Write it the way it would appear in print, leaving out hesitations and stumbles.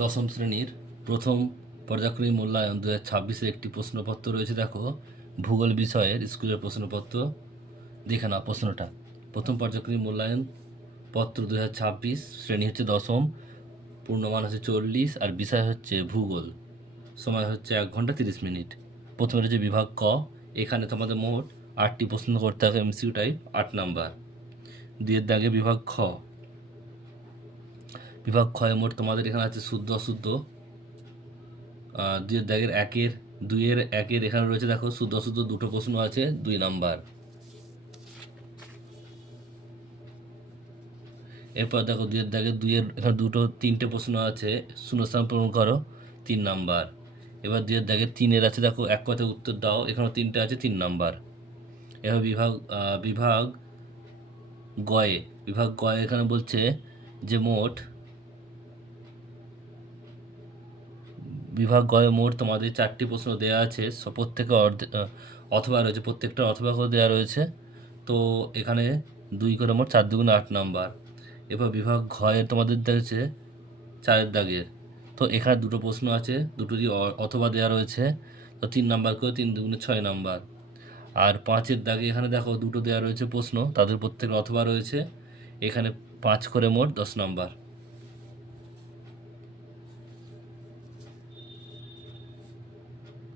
দশম শ্রেণীর প্রথম পর্যায়ক্রমিক মূল্যায়ন 2026-এর একটি প্রশ্নপত্র রয়েছে। দেখো, ভূগোল বিষয়ের স্কুলের প্রশ্নপত্র। দেখে নাও প্রশ্নটা। প্রথম পর্যায়ক্রমিক মূল্যায়ন পত্র 2026, শ্রেণী হচ্ছে দশম, পূর্ণমান হচ্ছে 40 আর বিষয় হচ্ছে ভূগোল। সময় হচ্ছে 1 ঘন্টা 30 মিনিট। প্রথমে রয়েছে বিভাগ ক। এখানে তোমাদের মোট 8টি প্রশ্ন করতে হবে, এমসিকিউ টাইপ, 8 নাম্বার। 2 দাগে বিভাগ খ। বিভাগ ক্ষয়ে মোট তোমাদের এখানে আছে শুদ্ধ অশুদ্ধ। 2 দাগের 2-এর 1-এর এখানে রয়েছে, দেখো শুদ্ধ অশুদ্ধ 2টো প্রশ্ন আছে, 2 নাম্বার। এরপর দেখো 2 দাগের 2-এর এখানে 3টে প্রশ্ন আছে, শূন্যস্থান পূরণ করো, 3 নাম্বার। এবার 2 দাগের 3-এর আছে, দেখো এক কথায় উত্তর দাও, এখানে 3টে আছে, 3 নাম্বার। এবার বিভাগ গয়ে। বিভাগ গয়ে এখানে বলছে যে বিভাগ গয়ে মোট তোমাদের 4টি প্রশ্ন দেওয়া আছে, প্রত্যেকে অথবা রয়েছে, প্রত্যেকটা অথবা করে দেওয়া রয়েছে। তো এখানে 2 করে মোট 4 2 8 নাম্বার। এবার বিভাগ ঘয়ে তোমাদের দেখেছে 4-এর দাগের, তো এখানে 2টো প্রশ্ন আছে, দুটোরই অথবা দেওয়া রয়েছে, তো 3 নাম্বার করে 3 2 6 নাম্বার। আর 5-এর দাগে এখানে দেখো 2টো দেওয়া রয়েছে প্রশ্ন, তাদের প্রত্যেকের অথবা রয়েছে, এখানে 5 করে মোট 10 নাম্বার।